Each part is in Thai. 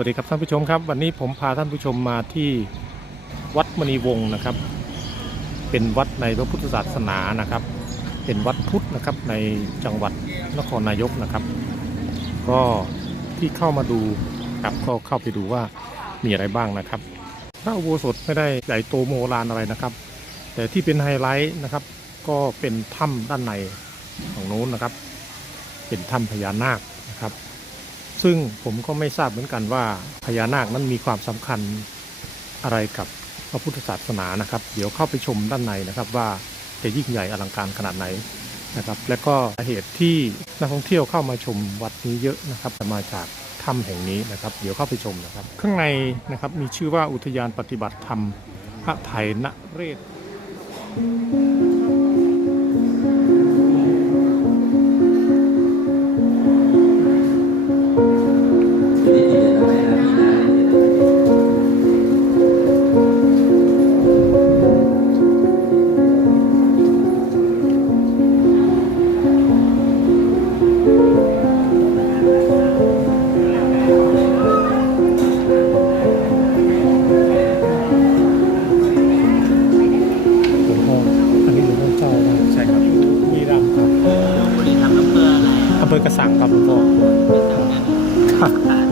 วัสดีครับท่านผู้ชมครับ วันนี้ผมพาท่านผู้ชมมาที่วัดมณีวงศ์นะครับ เป็นวัดในพระพุทธศาสนานะครับ เป็นวัดพุทธนะครับในจังหวัดนครนายกนะครับ ก็ที่เข้ามาดูครับก็เข้าไปดูว่ามีอะไรบ้างนะครับพระอุโบสถไม่ได้ใหญ่โตโมโหลานอะไรนะครับ แต่ที่เป็นไฮไลท์นะครับ ก็เป็นถ้ำด้านในของโน้นนะครับ เป็นถ้ำพญานาคนะครับ ซึ่งผมก็ไม่ทราบเหมือนกันว่าพญานาคนั้นมีความสำคัญอะไรกับพระพุทธศาสนานะครับ เดี๋ยวเข้าไปชมด้านในนะครับว่าจะยิ่งใหญ่อลังการขนาดไหนนะครับ และก็สาเหตุที่นักท่องเที่ยวเข้ามาชมวัดนี้เยอะนะครับจะมาจากถ้ำแห่งนี้นะครับ เดี๋ยวเข้าไปชมนะครับ ข้างในนะครับมีชื่อว่าอุทยานปฏิบัติธรรมพระไทยนเรศ ออะไรอำเภอกระสังครับหลวงพ่อไม่ทราบนะครับขา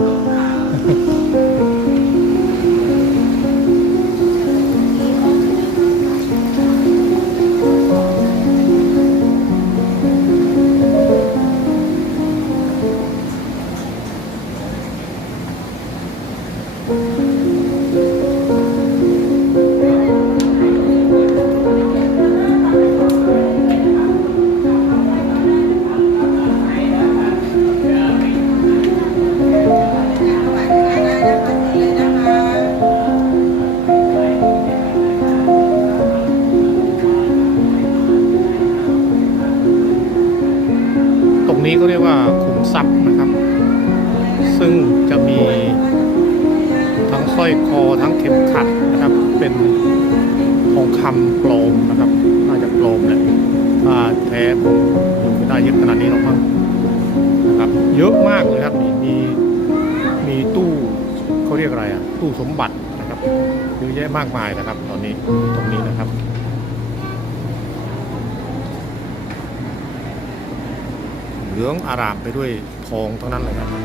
นี้ก็เรียกว่าขุมทรัพย์นะครับ ซึ่งจะมีทั้งสร้อยคอทั้งเข็มขัดนะครับ เป็นทองคำโปลมนะครับ น่าจะโปลมแหละถ้าแท้ผมอยู่ไม่ได้เยอะขนาดนี้หรอกมั้งนะครับ เยอะมากเลยครับมีมีตู้เขาเรียกอะไรอะตู้สมบัตินะครับเยอะแยะมากมายนะครับ ตอนนี้ตรงนี้นะครับ เหลืองอารามไปด้วยทองเท่านั้นเลยนะครับ